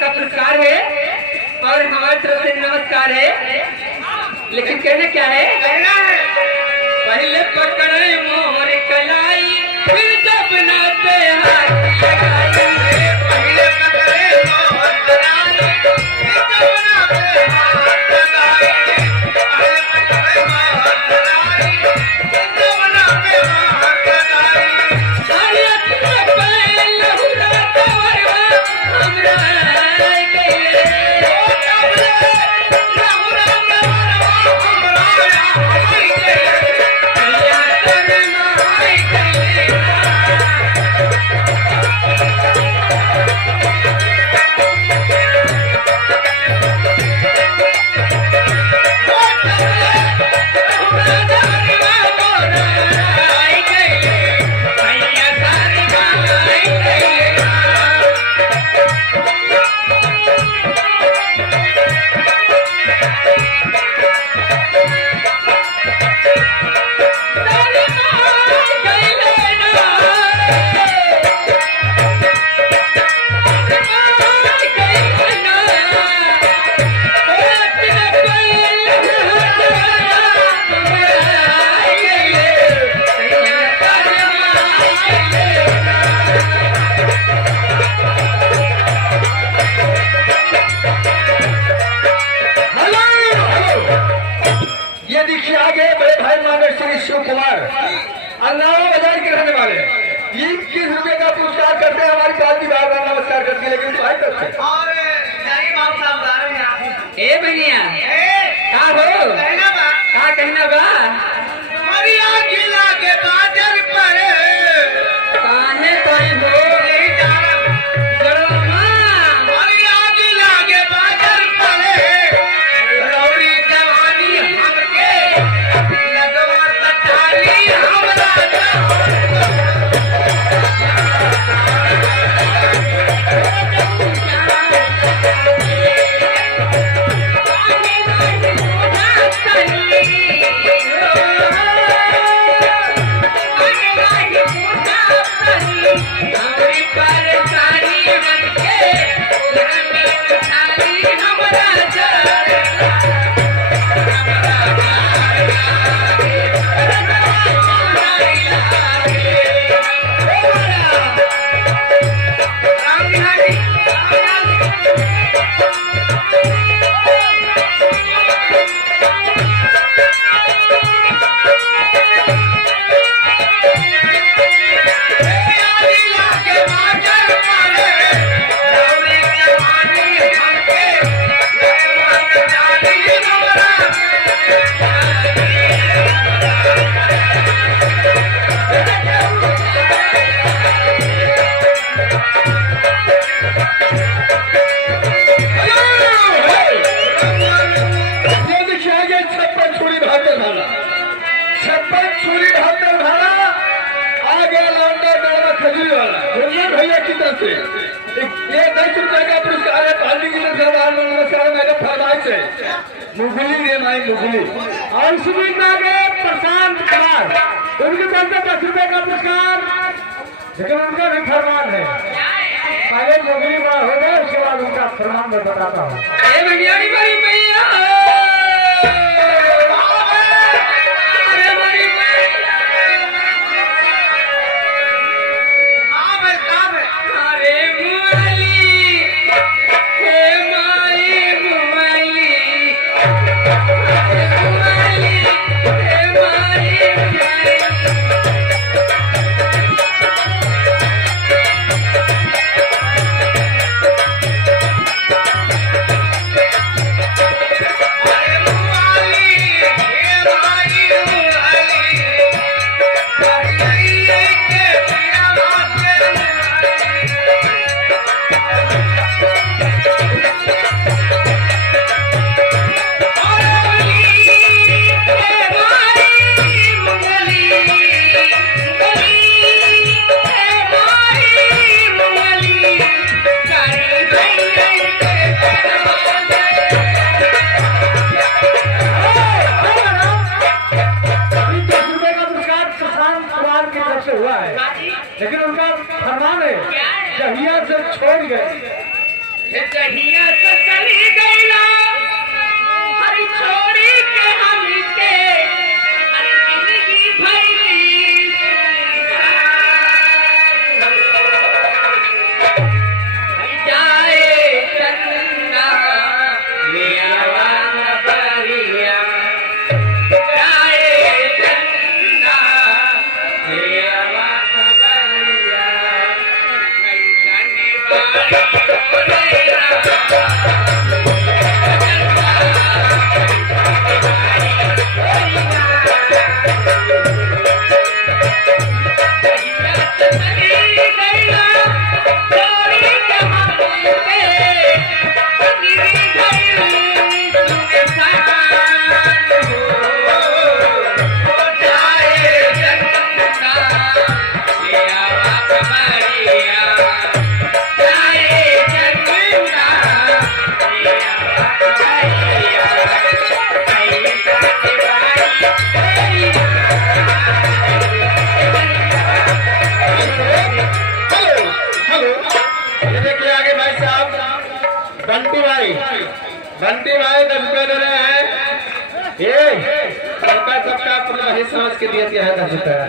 का पुरस्कार है और हमारी तरफ से नमस्कार है। लेकिन कहना क्या है, पहले पकड़े मोर कलाई फिर जब नाचे हाथ लगाई, पहले पकड़े मोर कलाई फिर जब नाचे हाथ लगाई, पहले पकड़े मोर कलाई फिर जब नाचे हाथ लगाई, अरे अपने पहले लहुरा तवरवा हमरा शिव कुमार अन्नावा बाजार के रहने वाले 21 रुपए का पुरस्कार करते हैं। हमारी पार्टी बार बार नमस्कार करती है, लेकिन भाई करते ए भैया का हो का कहना बा मरिया जिला के बाजार पर काहे कोई हो मरिया जिला के बाजार पर लौड़ी जवानी हमके भैया की तरफ से ये 10 रुपए का पुरस्कार है। पार्टी की तरफ से नमस्कार मेरे फरमाइश है मुगली रे माई मुगली और सुमित नागे प्रशांत कुमार उनकी तरफ से 10 रुपए का पुरस्कार, लेकिन उनका भी फरमान है। पहले मुगली बड़ा हो गया, उसके बाद उनका फरमान मैं बताता हूँ। लेकिन उनका फरमान है जहिया से छोड़ गए जहिया से चली गई ना हरी छोड़ी के हम के हरी जिंदगी भरी जाए चंदा ले आवा बरिया जाए चंदा ले आवा बरिया कैसन बाड़ी बंटी भाई 10 रुपये दे रहे हैं। ये सबका सबका अपना ही समझ के दिया है 10 रुपया।